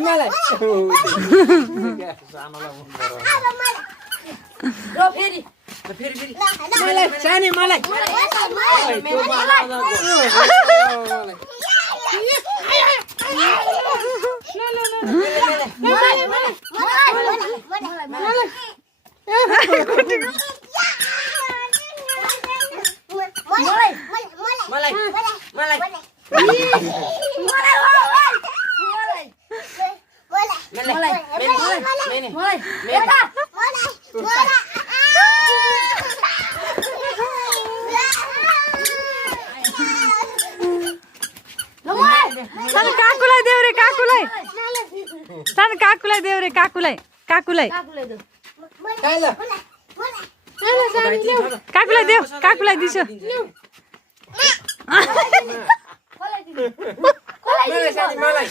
मलाई मलाई मलाई सानी मलाई काकुलाई देऊ रे काकुलाई सान काकुलाई देऊ रे काकुलाई काकुलाई काकुलाई देऊ काकुलाई दिसो मलाई